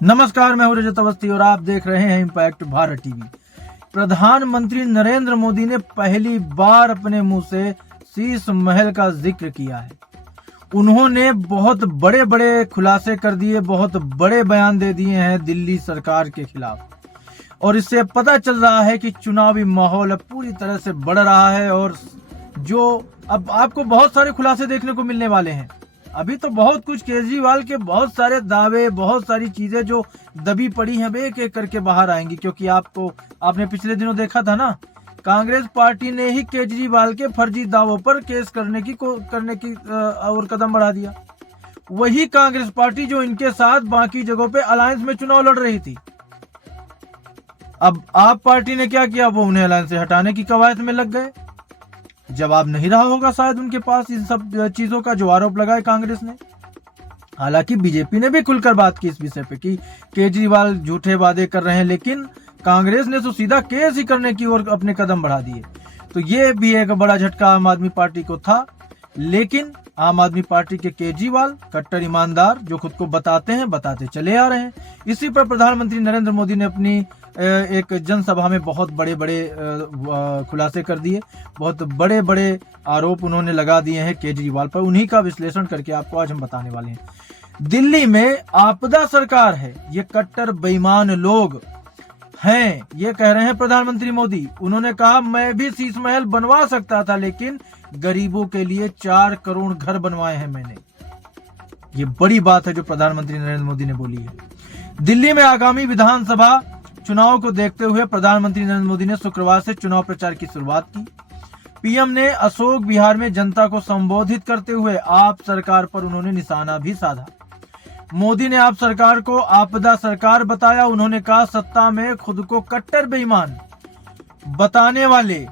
नमस्कार, मैं हूं रजत अवस्थी और आप देख रहे हैं इम्पैक्ट भारत टीवी। प्रधानमंत्री नरेंद्र मोदी ने पहली बार अपने मुंह से शीश महल का जिक्र किया है। उन्होंने बहुत बड़े बड़े खुलासे कर दिए, बहुत बड़े बयान दे दिए हैं दिल्ली सरकार के खिलाफ और इससे पता चल रहा है कि चुनावी माहौल अब पूरी तरह से बढ़ रहा है और जो अब आपको बहुत सारे खुलासे देखने को मिलने वाले हैं। अभी तो बहुत कुछ केजरीवाल के बहुत सारे दावे, बहुत सारी चीजें जो दबी पड़ी हैं एक एक करके बाहर आएंगी, क्योंकि आपने पिछले दिनों देखा था ना, कांग्रेस पार्टी ने ही केजरीवाल के फर्जी दावों पर केस करने की और कदम बढ़ा दिया। वही कांग्रेस पार्टी जो इनके साथ बाकी जगहों पे अलायंस में चुनाव लड़ रही थी, अब आप पार्टी ने क्या किया, वो उन्हें अलायंस से हटाने की कवायद में लग गए। जवाब नहीं रहा होगा शायद उनके पास इन सब चीजों का जो आरोप लगाए कांग्रेस ने। हालांकि बीजेपी ने भी खुलकर बात की इस विषय पे कि केजरीवाल झूठे वादे कर रहे हैं, लेकिन कांग्रेस ने तो सीधा केस ही करने की ओर अपने कदम बढ़ा दिए। तो ये भी एक बड़ा झटका आम आदमी पार्टी को था। लेकिन आम आदमी पार्टी के केजरीवाल कट्टर ईमानदार जो खुद को बताते चले आ रहे हैं। इसी पर प्रधानमंत्री नरेंद्र मोदी ने अपनी एक जनसभा में बहुत बड़े खुलासे कर दिए, बहुत बड़े बड़े आरोप उन्होंने लगा दिए हैं केजरीवाल पर। उन्हीं का विश्लेषण करके आपको आज हम बताने वाले हैं। दिल्ली में आपदा सरकार है, ये कट्टर बेईमान लोग हैं, ये कह रहे हैं प्रधानमंत्री मोदी। उन्होंने कहा मैं भी शीश महल बनवा सकता था, लेकिन गरीबों के लिए 4 करोड़ घर बनवाए हैं मैंने। ये बड़ी बात है जो प्रधानमंत्री नरेंद्र मोदी ने बोली है। दिल्ली में आगामी विधानसभा चुनाव को देखते हुए प्रधानमंत्री नरेंद्र मोदी ने शुक्रवार से चुनाव प्रचार की शुरुआत की। पीएम ने अशोक विहार में जनता को संबोधित करते हुए आप सरकार पर उन्होंने निशाना भी साधा। मोदी ने आप सरकार को आपदा सरकार बताया। उन्होंने कहा सत्ता में खुद को कट्टर बेईमान बताने वाले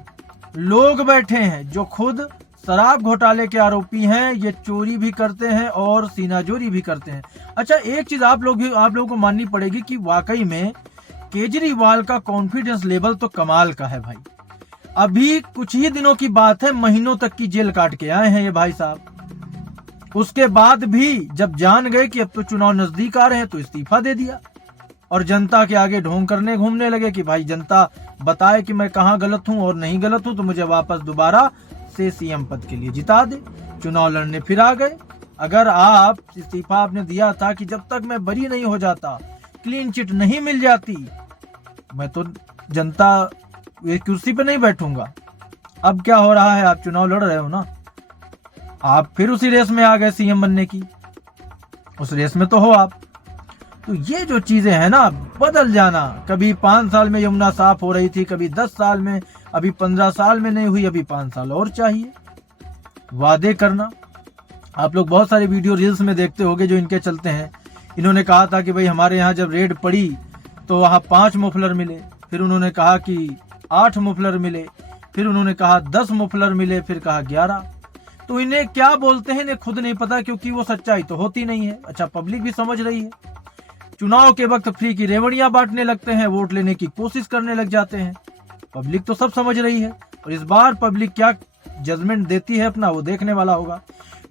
लोग बैठे हैं जो खुद शराब घोटाले के आरोपी हैं, ये चोरी भी करते हैं और सीनाजोरी भी करते हैं। अच्छा, एक चीज आप लोगों को माननी पड़ेगी कि वाकई में केजरीवाल का कॉन्फिडेंस लेवल तो कमाल का है भाई। अभी कुछ ही दिनों की बात है, महीनों तक की जेल काट के आए हैं ये भाई साहब। उसके बाद भी जब जान गए कि अब तो चुनाव नजदीक आ रहे हैं तो इस्तीफा दे दिया और जनता के आगे ढोंग करने घूमने लगे कि भाई जनता बताए कि मैं कहाँ गलत हूं और नहीं गलत हूं तो मुझे वापस दोबारा से सीएम पद के लिए जिता दे। चुनाव लड़ने फिर आ गए। अगर आप इस्तीफा आपने दिया था कि जब तक मैं बरी नहीं हो जाता, क्लीन चिट नहीं मिल जाती, मैं तो जनता ये कुर्सी पे नहीं बैठूंगा। अब क्या हो रहा है, आप चुनाव लड़ रहे हो ना, आप फिर उसी रेस में आ गए सीएम बनने की, उस रेस में तो हो आप। तो ये जो चीजें हैं ना, बदल जाना, कभी 5 साल में यमुना साफ हो रही थी, कभी 10 साल में, अभी 15 साल में नहीं हुई, अभी 5 साल और चाहिए। वादे करना, आप लोग बहुत सारे वीडियो रील्स में देखते होंगे जो इनके चलते हैं। इन्होंने कहा था कि भाई हमारे यहाँ जब रेड पड़ी तो वहाँ 5 मुफलर मिले, फिर उन्होंने कहा कि 8 मुफलर मिले, फिर उन्होंने कहा 10 मुफलर मिले, फिर कहा 11। तो इन्हें क्या बोलते हैं इन्हें खुद नहीं पता, क्योंकि वो सच्चाई तो होती नहीं है। अच्छा, पब्लिक भी समझ रही है। चुनाव के वक्त फ्री की रेवड़ियां बांटने लगते हैं, वोट लेने की कोशिश करने लग जाते हैं। पब्लिक तो सब समझ रही है और इस बार पब्लिक क्या जजमेंट देती है अपना, वो देखने वाला होगा।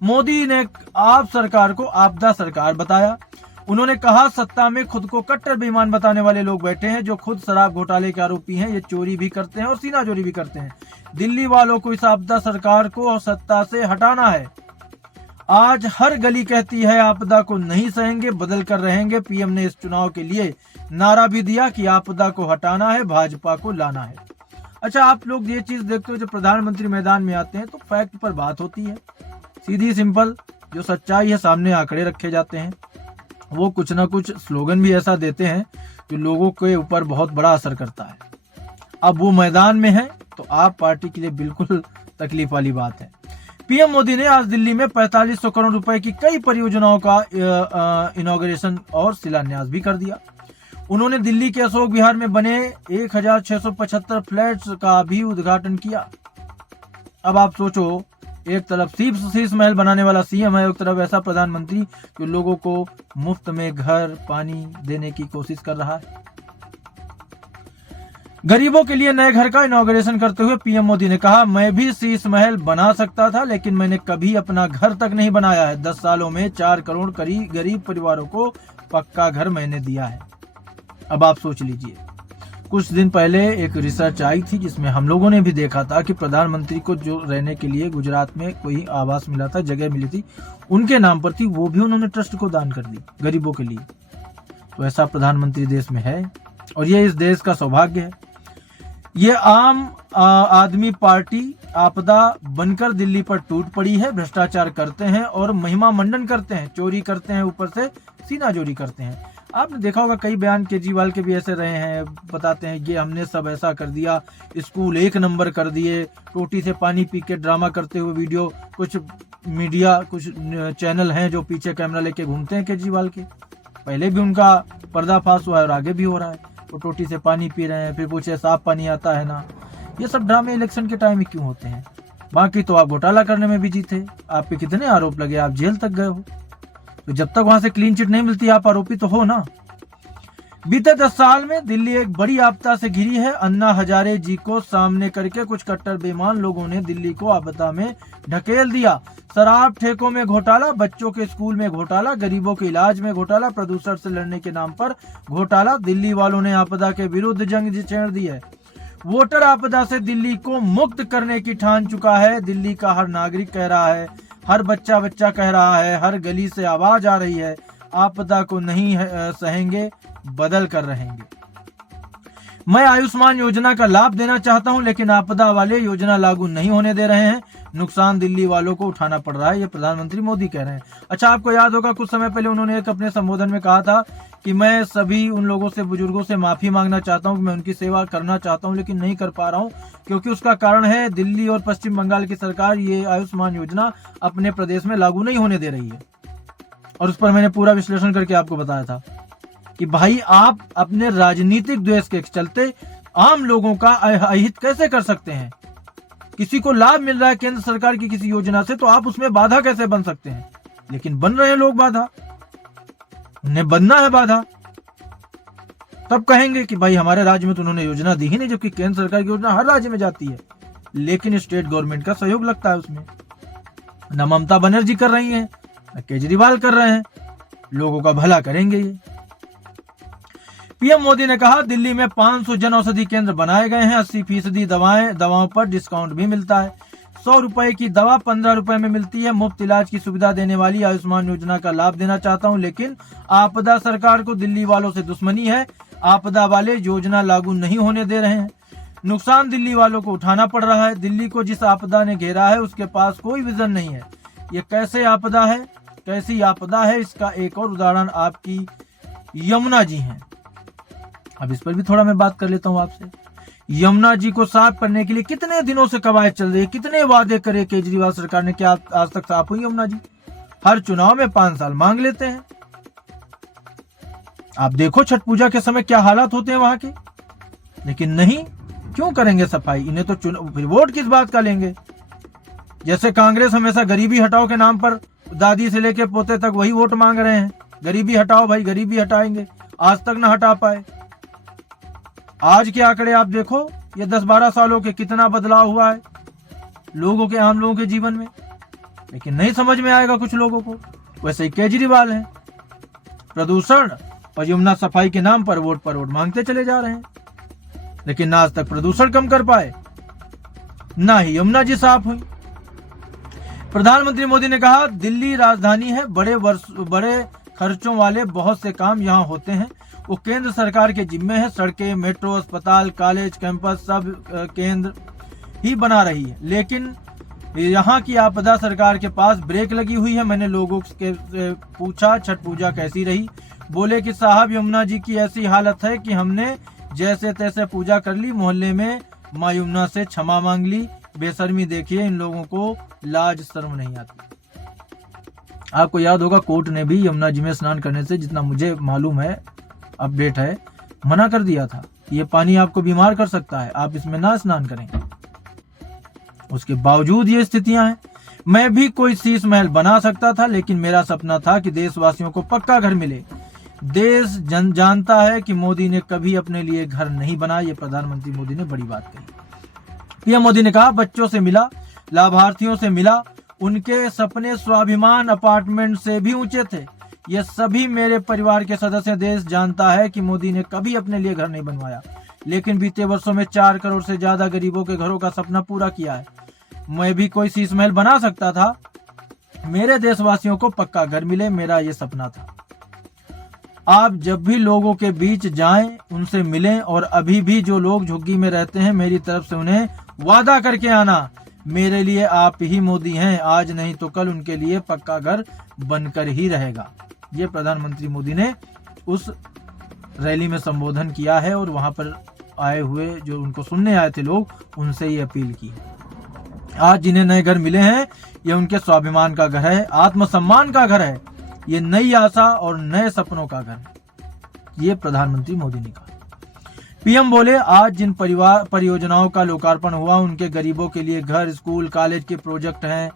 मोदी ने आप सरकार को आपदा सरकार बताया। उन्होंने कहा सत्ता में खुद को कट्टर बेईमान बताने वाले लोग बैठे हैं जो खुद शराब घोटाले के आरोपी हैं, ये चोरी भी करते हैं और सीनाजोरी भी करते हैं। दिल्ली वालों को इस आपदा सरकार को सत्ता से हटाना है। आज हर गली कहती है आपदा को नहीं सहेंगे, बदल कर रहेंगे। पीएम ने इस चुनाव के लिए नारा भी दिया कि आपदा को हटाना है, भाजपा को लाना है। अच्छा, आप लोग ये चीज देखते हो, जब प्रधानमंत्री मैदान में आते हैं तो फैक्ट पर बात होती है, सीधी सिंपल जो सच्चाई है सामने आंकड़े रखे जाते हैं। वो कुछ ना कुछ स्लोगन भी ऐसा देते हैं जो लोगों के ऊपर बहुत बड़ा असर करता है। अब वो मैदान में है तो आप पार्टी के लिए बिल्कुल तकलीफ वाली बात है। पीएम मोदी ने आज दिल्ली में 4500 करोड़ रुपए की कई परियोजनाओं का इनॉग्रेशन और शिलान्यास भी कर दिया। उन्होंने दिल्ली के अशोक विहार में बने 1675 फ्लैट्स का भी उद्घाटन किया। अब आप सोचो, एक तरफ शीश महल बनाने वाला सीएम है, एक तरफ ऐसा प्रधानमंत्री जो लोगों को मुफ्त में घर पानी देने की कोशिश कर रहा है। गरीबों के लिए नए घर का इनॉग्रेशन करते हुए पीएम मोदी ने कहा, मैं भी शीश महल बना सकता था, लेकिन मैंने कभी अपना घर तक नहीं बनाया है। 10 सालों में 4 करोड़ गरीब परिवारों को पक्का घर मैंने दिया है। अब आप सोच लीजिए, कुछ दिन पहले एक रिसर्च आई थी जिसमें हम लोगों ने भी देखा था कि प्रधानमंत्री को जो रहने के लिए गुजरात में कोई आवास मिला था, जगह मिली थी, उनके नाम पर थी, वो भी उन्होंने ट्रस्ट को दान कर दी गरीबों के लिए। तो ऐसा प्रधानमंत्री देश में है और ये इस देश का सौभाग्य है। ये आम आदमी पार्टी आपदा बनकर दिल्ली पर टूट पड़ी है। भ्रष्टाचार करते हैं और महिमा मंडन करते हैं, चोरी करते हैं, ऊपर से सीनाजोरी करते हैं। आपने देखा होगा कई बयान केजरीवाल के भी ऐसे रहे हैं, बताते हैं ये हमने सब ऐसा कर दिया, स्कूल 1 नंबर कर दिए, टोटी से पानी पी के ड्रामा करते हुए वीडियो। कुछ मीडिया, कुछ चैनल हैं जो पीछे कैमरा लेके घूमते हैं केजरीवाल के। पहले भी उनका पर्दाफाश हुआ है और आगे भी हो रहा है। वो टोटी से पानी पी रहे हैं, फिर पूछे साफ पानी आता है ना। ये सब ड्रामे इलेक्शन के टाइम में क्यों होते हैं? बाकी तो आप घोटाला करने में बिजी थे, आप पे कितने आरोप लगे, आप जेल तक गए हो। तो जब तक वहां से क्लीन चिट नहीं मिलती आप आरोपी तो हो ना। बीते 10 साल में दिल्ली एक बड़ी आपदा से घिरी है। अन्ना हजारे जी को सामने करके कुछ कट्टर बेईमान लोगों ने दिल्ली को आपदा में ढकेल दिया। शराब ठेकों में घोटाला, बच्चों के स्कूल में घोटाला, गरीबों के इलाज में घोटाला, प्रदूषण से लड़ने के नाम पर घोटाला। दिल्ली वालों ने आपदा के विरुद्ध जंग छेड़ दी है। वोटर आपदा से दिल्ली को मुक्त करने की ठान चुका है। दिल्ली का हर नागरिक कह रहा है, हर बच्चा कह रहा है, हर गली से आवाज आ रही है, आपदा को नहीं सहेंगे, बदल कर रहेंगे। मैं आयुष्मान योजना का लाभ देना चाहता हूं, लेकिन आपदा वाले योजना लागू नहीं होने दे रहे हैं। नुकसान दिल्ली वालों को उठाना पड़ रहा है, ये प्रधानमंत्री मोदी कह रहे हैं। अच्छा, आपको याद होगा कुछ समय पहले उन्होंने एक अपने संबोधन में कहा था कि मैं सभी उन लोगों से, बुजुर्गों से माफी मांगना चाहता हूं कि मैं उनकी सेवा करना चाहता हूं लेकिन नहीं कर पा रहा हूं, क्योंकि उसका कारण है दिल्ली और पश्चिम बंगाल की सरकार ये आयुष्मान योजना अपने प्रदेश में लागू नहीं होने दे रही है। और उस पर मैंने पूरा विश्लेषण करके आपको बताया था कि भाई आप अपने राजनीतिक द्वेष के चलते आम लोगों का अहित कैसे कर सकते हैं? किसी को लाभ मिल रहा है केंद्र सरकार की किसी योजना से, तो आप उसमें बाधा कैसे बन सकते हैं? लेकिन बन रहे हैं लोग बाधा, उन्हें बनना है बाधा। तब कहेंगे कि भाई हमारे राज्य में तो उन्होंने योजना दी ही नहीं, जबकि केंद्र सरकार की योजना हर राज्य में जाती है, लेकिन स्टेट गवर्नमेंट का सहयोग लगता है उसमें। न ममता बनर्जी कर रही है, न केजरीवाल कर रहे हैं। लोगों का भला करेंगे ये। पीएम मोदी ने कहा दिल्ली में 500 जन औषधि केंद्र बनाए गए हैं। 80% दवाओं पर डिस्काउंट भी मिलता है। 100 रुपए की दवा 15 रुपए में मिलती है। मुफ्त इलाज की सुविधा देने वाली आयुष्मान योजना का लाभ देना चाहता हूं, लेकिन आपदा सरकार को दिल्ली वालों से दुश्मनी है। आपदा वाले योजना लागू नहीं होने दे रहे हैं। नुकसान दिल्ली वालों को उठाना पड़ रहा है। दिल्ली को जिस आपदा ने घेरा है उसके पास कोई विजन नहीं है। ये कैसी आपदा है, इसका एक और उदाहरण आपकी यमुना जी हैं। अब इस पर भी थोड़ा मैं बात कर लेता हूं आपसे। यमुना जी को साफ करने के लिए कितने दिनों से कवायद चल रही है, कितने वादे करे केजरीवाल सरकार ने, क्या आज तक साफ हुई यमुना जी? हर चुनाव में 5 साल मांग लेते हैं। आप देखो छठ पूजा के समय क्या हालात होते हैं वहां के, लेकिन नहीं, क्यों करेंगे सफाई? इन्हें तो फिर वोट किस बात का लेंगे? जैसे कांग्रेस हमेशा गरीबी हटाओ के नाम पर दादी से लेके पोते तक वही वोट मांग रहे हैं, गरीबी हटाओ भाई, गरीबी हटाएंगे, आज तक ना हटा पाए। आज के आंकड़े आप देखो, ये 10-12 सालों के कितना बदलाव हुआ है लोगों के, आम लोगों के जीवन में, लेकिन नहीं समझ में आएगा कुछ लोगों को। वैसे ही केजरीवाल हैं, प्रदूषण और यमुना सफाई के नाम पर वोट मांगते चले जा रहे हैं, लेकिन ना आज तक प्रदूषण कम कर पाए, ना ही यमुना जी साफ हुई। प्रधानमंत्री मोदी ने कहा दिल्ली राजधानी है, बड़े खर्चों वाले बहुत से काम यहाँ होते हैं, वो केंद्र सरकार के जिम्मे है। सड़कें, मेट्रो, अस्पताल, कॉलेज, कैंपस सब केंद्र ही बना रही है, लेकिन यहाँ की आपदा सरकार के पास ब्रेक लगी हुई है। मैंने लोगों से पूछा छठ पूजा कैसी रही, बोले कि साहब यमुना जी की ऐसी हालत है कि हमने जैसे तैसे पूजा कर ली, मोहल्ले में माँ यमुना से क्षमा मांग ली। बेशर्मी देखिए, इन लोगों को लाज शर्म नहीं आती। आपको याद होगा कोर्ट ने भी यमुना जी में स्नान करने से, जितना मुझे मालूम है, अपडेट है, मना कर दिया था। ये पानी आपको बीमार कर सकता है, आप इसमें ना स्नान करें। उसके बावजूद ये स्थितियां हैं। मैं भी कोई शीश महल बना सकता था, लेकिन मेरा सपना था कि देशवासियों को पक्का घर मिले। देश जानता है कि मोदी ने कभी अपने लिए घर नहीं बनाया। ये प्रधानमंत्री मोदी ने बड़ी बात कही। पीएम मोदी ने कहा बच्चों से मिला, लाभार्थियों से मिला, उनके सपने स्वाभिमान अपार्टमेंट से भी ऊंचे थे। ये सभी मेरे परिवार के सदस्य। देश जानता है कि मोदी ने कभी अपने लिए घर नहीं बनवाया, लेकिन बीते वर्षों में 4 करोड़ से ज्यादा गरीबों के घरों का सपना पूरा किया है। मैं भी कोई शीश महल बना सकता था, मेरे देशवासियों को पक्का घर मिले, मेरा ये सपना था। आप जब भी लोगों के बीच जाएं, उनसे मिलें, और अभी भी जो लोग झुग्गी में रहते हैं, मेरी तरफ से उन्हें वादा करके आना, मेरे लिए आप ही मोदी हैं, आज नहीं तो कल उनके लिए पक्का घर बनकर ही रहेगा। ये प्रधानमंत्री मोदी ने उस रैली में संबोधन किया है, और वहां पर आए हुए जो उनको सुनने आए थे लोग, उनसे ये अपील की है। आज जिन्हें नए घर मिले हैं, ये उनके स्वाभिमान का घर है, आत्मसम्मान का घर है, ये नई आशा और नए सपनों का घर है, ये प्रधानमंत्री मोदी ने कहा। पीएम बोले, आज जिन परियोजनाओं का लोकार्पण हुआ, उनके गरीबों के लिए घर, स्कूल, कॉलेज के प्रोजेक्ट हैं।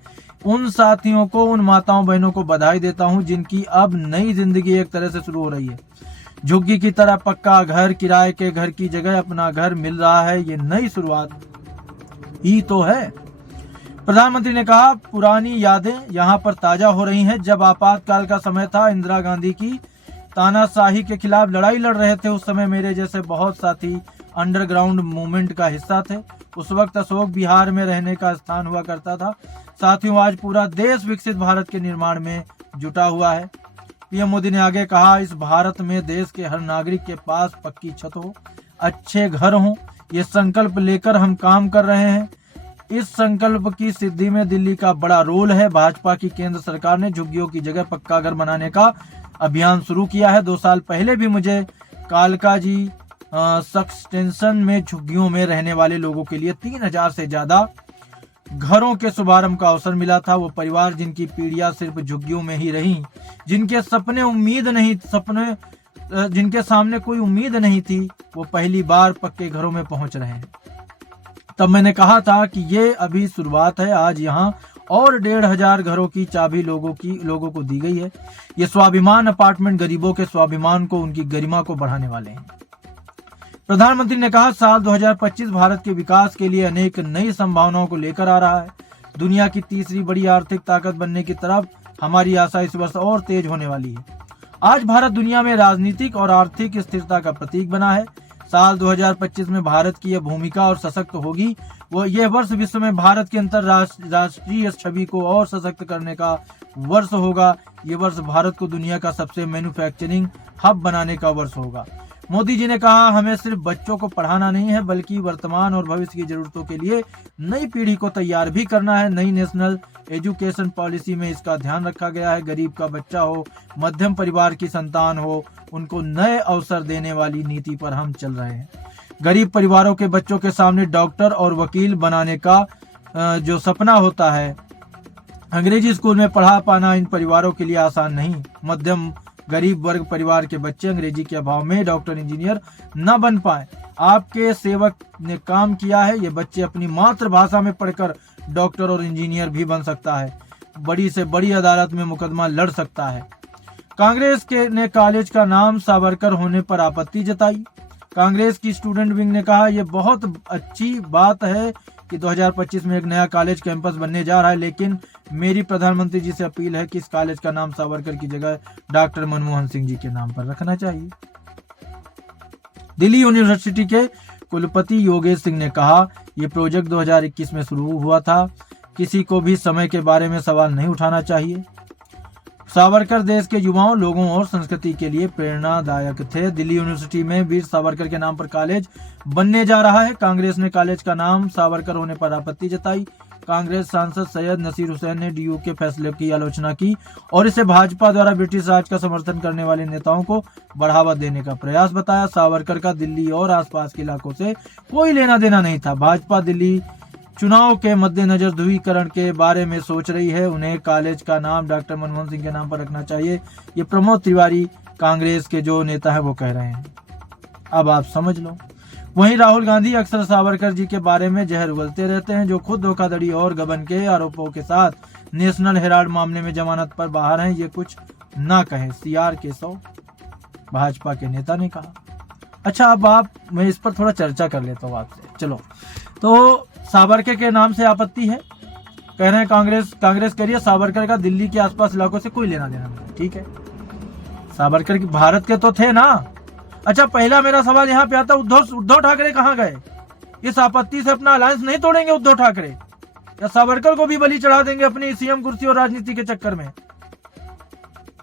उन साथियों को, उन माताओं बहनों को बधाई देता हूं, जिनकी अब नई जिंदगी एक तरह से शुरू हो रही है। झुग्गी की तरह पक्का घर, किराए के घर की जगह अपना घर मिल रहा है, ये नई शुरुआत ही तो है। प्रधानमंत्री ने कहा, पुरानी यादें यहाँ पर ताजा हो रही हैं। जब आपातकाल का समय था, इंदिरा गांधी की तानाशाही के खिलाफ लड़ाई लड़ रहे थे, उस समय मेरे जैसे बहुत साथी अंडरग्राउंड मूवमेंट का हिस्सा थे। उस वक्त अशोक बिहार में रहने का स्थान हुआ करता था। साथियों, आज पूरा देश विकसित भारत के निर्माण में जुटा हुआ है। पीएम मोदी ने आगे कहा, इस भारत में देश के हर नागरिक के पास पक्की छत हो, अच्छे घर हो, ये संकल्प लेकर हम काम कर रहे हैं। इस संकल्प की सिद्धि में दिल्ली का बड़ा रोल है। भाजपा की केंद्र सरकार ने झुग्गियों की जगह पक्का घर बनाने का अभियान शुरू किया है। 2 साल पहले भी मुझे कालकाजी एक्सटेंशन में झुग्गियों में रहने वाले लोगों के लिए 3000 से ज्यादा घरों के शुभारंभ का अवसर मिला था। वो परिवार जिनकी पीढ़ियां सिर्फ झुग्गियों में ही रही, जिनके सामने कोई उम्मीद नहीं थी, वो पहली बार पक्के घरों में पहुंच रहे हैं। तब मैंने कहा था कि ये अभी शुरुआत है। आज यहाँ और 1500 घरों की चाबी लोगों को दी गई है। ये स्वाभिमान अपार्टमेंट गरीबों के स्वाभिमान को, उनकी गरिमा को बढ़ाने वाले हैं। प्रधानमंत्री ने कहा, साल 2025 भारत के विकास के लिए अनेक नई संभावनाओं को लेकर आ रहा है। दुनिया की तीसरी बड़ी आर्थिक ताकत बनने की तरफ हमारी आशा इस वर्ष और तेज होने वाली है। आज भारत दुनिया में राजनीतिक और आर्थिक स्थिरता का प्रतीक बना है। साल 2025 में भारत की यह भूमिका और सशक्त होगी। यह वर्ष विश्व में भारत की अंतरराष्ट्रीय छवि को और सशक्त करने का वर्ष होगा। ये वर्ष भारत को दुनिया का सबसे मैन्युफैक्चरिंग हब बनाने का वर्ष होगा। मोदी जी ने कहा, हमें सिर्फ बच्चों को पढ़ाना नहीं है, बल्कि वर्तमान और भविष्य की जरूरतों के लिए नई पीढ़ी को तैयार भी करना है। नई नेशनल एजुकेशन पॉलिसी में इसका ध्यान रखा गया है। गरीब का बच्चा हो, मध्यम परिवार की संतान हो, उनको नए अवसर देने वाली नीति पर हम चल रहे हैं। गरीब परिवारों के बच्चों के सामने डॉक्टर और वकील बनाने का जो सपना होता है, अंग्रेजी स्कूल में पढ़ा पाना इन परिवारों के लिए आसान नहीं। मध्यम गरीब वर्ग परिवार के बच्चे अंग्रेजी के अभाव में डॉक्टर, इंजीनियर न बन पाए। आपके सेवक ने काम किया है। ये बच्चे अपनी मातृभाषा में पढ़कर डॉक्टर और इंजीनियर भी बन सकता है। बड़ी से बड़ी अदालत में मुकदमा लड़ सकता है। कांग्रेस ने कॉलेज का नाम सावरकर होने पर आपत्ति जताई। कांग्रेस की स्टूडेंट विंग ने कहा, यह बहुत अच्छी बात है कि 2025 में एक नया कॉलेज कैंपस बनने जा रहा है, लेकिन मेरी प्रधानमंत्री जी से अपील है कि इस कॉलेज का नाम सावरकर की जगह डॉक्टर मनमोहन सिंह जी के नाम पर रखना चाहिए। दिल्ली यूनिवर्सिटी के कुलपति योगेश सिंह ने कहा, यह प्रोजेक्ट 2021 में शुरू हुआ था। किसी को भी समय के बारे में सवाल नहीं उठाना चाहिए। सावरकर देश के युवाओं, लोगों और संस्कृति के लिए प्रेरणादायक थे। दिल्ली यूनिवर्सिटी में वीर सावरकर के नाम पर कॉलेज बनने जा रहा है। कांग्रेस ने कॉलेज का नाम सावरकर होने पर आपत्ति जताई। कांग्रेस सांसद सैयद नसीर हुसैन ने डीयू के फैसले की आलोचना की और इसे भाजपा द्वारा ब्रिटिश राज का समर्थन करने वाले नेताओं को बढ़ावा देने का प्रयास बताया। सावरकर का दिल्ली और आसपास के इलाकों से कोई लेना देना नहीं था। भाजपा दिल्ली चुनाव के मद्देनजर ध्रुवीकरण के बारे में सोच रही है। उन्हें कॉलेज का नाम डॉक्टर मनमोहन सिंह के नाम पर रखना चाहिए, ये प्रमोद तिवारी कांग्रेस के जो नेता है वो कह रहे हैं। अब आप समझ लो। वहीं राहुल गांधी अक्सर सावरकर जी के बारे में जहर उगलते रहते हैं, जो खुद धोखाधड़ी और गबन के आरोपों के साथ नेशनल हेराल्ड मामले में जमानत पर बाहर हैं। ये कुछ ना कहें, CR केशव भाजपा के नेता ने कहा। अच्छा, अब मैं इस पर थोड़ा चर्चा कर लेता हूँ आपसे। चलो, तो सावरकर के नाम से आपत्ति है, कह रहे हैं कांग्रेस कह रही है सावरकर का दिल्ली के आसपास इलाकों से कोई लेना देना नहीं। ठीक है, सावरकर की भारत के तो थे ना। अच्छा, पहला मेरा सवाल यहाँ पे आता, उद्धव ठाकरे कहाँ गए? इस आपत्ति से अपना अलायंस नहीं तोड़ेंगे उद्धव ठाकरे, या सावरकर को भी बलि चढ़ा देंगे अपनी सीएम कुर्सी और राजनीति के चक्कर में?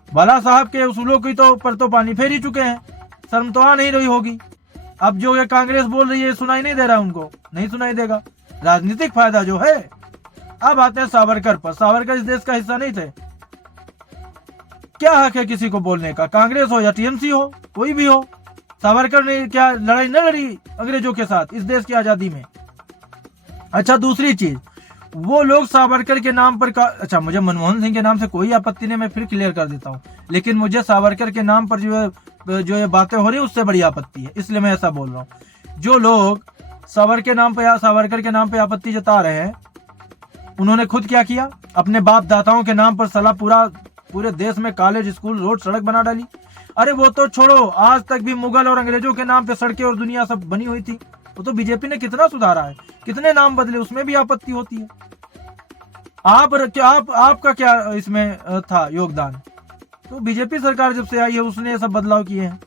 बाला साहब के उसूलों की पर तो पानी फेर ही चुके हैं, शर्म तो आ नहीं रही होगी। अब जो ये कांग्रेस बोल रही है सुनाई नहीं दे रहा, उनको नहीं सुनाई देगा, राजनीतिक फायदा जो है। अब आते हैं सावरकर पर। सावरकर इस देश का हिस्सा नहीं थे, क्या हक है किसी को बोलने का? कांग्रेस हो या टीएमसी हो, कोई भी हो, सावरकर ने क्या लड़ाई न लड़ी अंग्रेजों के साथ इस देश की आजादी में? अच्छा, दूसरी चीज, वो लोग सावरकर के नाम पर अच्छा, मुझे मनमोहन सिंह के नाम से कोई आपत्ति नहीं, मैं फिर क्लियर कर देता हूँ, लेकिन मुझे सावरकर के नाम पर जो ये बातें हो रही है उससे बड़ी आपत्ति है, इसलिए मैं ऐसा बोल रहा हूँ। जो लोग सावरकर के नाम पे आपत्ति जता रहे हैं, उन्होंने खुद क्या किया? अपने बाप दाताओं के नाम पर साला पूरे देश में कॉलेज, स्कूल, रोड, सड़क बना डाली। अरे वो तो छोड़ो, आज तक भी मुगल और अंग्रेजों के नाम पे सड़कें और दुनिया सब बनी हुई थी, वो तो बीजेपी ने कितना सुधारा है, कितने नाम बदले, उसमें भी आपत्ति होती है। आपका क्या इसमें था योगदान? तो बीजेपी सरकार जब से आई है उसने ये सब बदलाव किए हैं,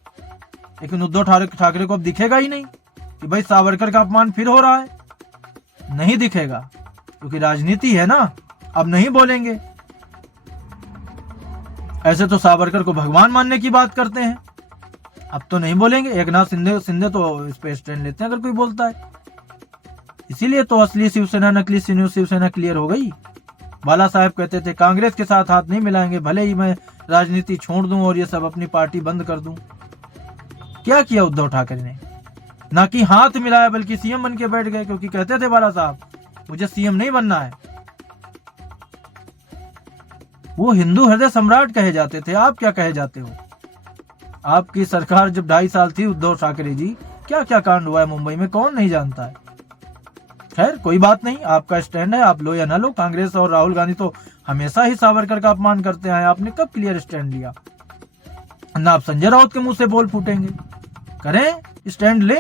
लेकिन उद्धव ठाकरे को अब दिखेगा ही नहीं कि भाई सावरकर का अपमान फिर हो रहा है, नहीं दिखेगा, क्योंकि राजनीति है ना, अब नहीं बोलेंगे। ऐसे तो सावरकर को भगवान मानने की बात करते हैं, अब तो नहीं बोलेंगे। एकनाथ शिंदे तो इस पे स्टैंड लेते हैं अगर कोई बोलता है, इसीलिए तो असली शिवसेना नकली शिवसेना क्लियर हो गई। बाला साहब कहते थे कांग्रेस के साथ हाथ नहीं मिलाएंगे, भले ही मैं राजनीति छोड़ दूं और ये सब अपनी पार्टी बंद कर दूं। क्या किया उद्धव ठाकरे ने? ना कि हाथ मिलाया, बल्कि सीएम बन के बैठ गए, क्योंकि कहते थे बाला साहब मुझे सीएम नहीं बनना है। वो हिंदू हृदय सम्राट कहे जाते थे, आप क्या कहे जाते हो? आपकी सरकार जब 2.5 साल थी उद्धव ठाकरे जी, क्या क्या कांड हुआ है मुंबई में, कौन नहीं जानता है। खैर कोई बात नहीं, आपका स्टैंड है, आप लो या ना लो। कांग्रेस और राहुल गांधी तो हमेशा ही सावरकर का अपमान करते हैं, आपने कब क्लियर स्टैंड लिया? ना आप संजय राउत के मुंह से बोल फूटेंगे, करें स्टैंड ले,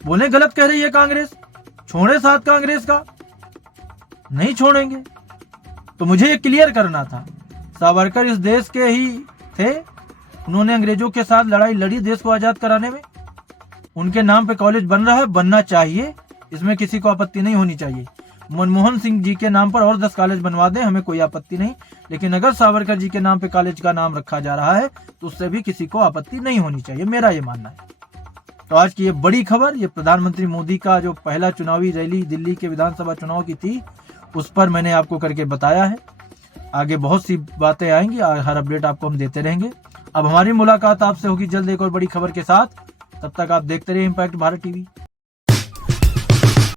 बोले गलत कह रही है कांग्रेस, छोड़े साथ कांग्रेस का, नहीं छोड़ेंगे। तो मुझे ये क्लियर करना था, सावरकर इस देश के ही थे, उन्होंने अंग्रेजों के साथ लड़ाई लड़ी देश को आजाद कराने में, उनके नाम पे कॉलेज बन रहा है, बनना चाहिए, इसमें किसी को आपत्ति नहीं होनी चाहिए। मनमोहन सिंह जी के नाम पर और 10 कॉलेज बनवा दें, हमें कोई आपत्ति नहीं, लेकिन अगर सावरकर जी के नाम पे कॉलेज का नाम रखा जा रहा है तो उससे भी किसी को आपत्ति नहीं होनी चाहिए, मेरा ये मानना है। तो आज की ये बड़ी खबर, ये प्रधानमंत्री मोदी का जो पहला चुनावी रैली दिल्ली के विधानसभा चुनाव की थी, उस पर मैंने आपको करके बताया है। आगे बहुत सी बातें आएंगी, हर अपडेट आपको हम देते रहेंगे। अब हमारी मुलाकात आपसे होगी जल्द एक और बड़ी खबर के साथ, तब तक आप देखते रहिए इम्पैक्ट भारत टीवी।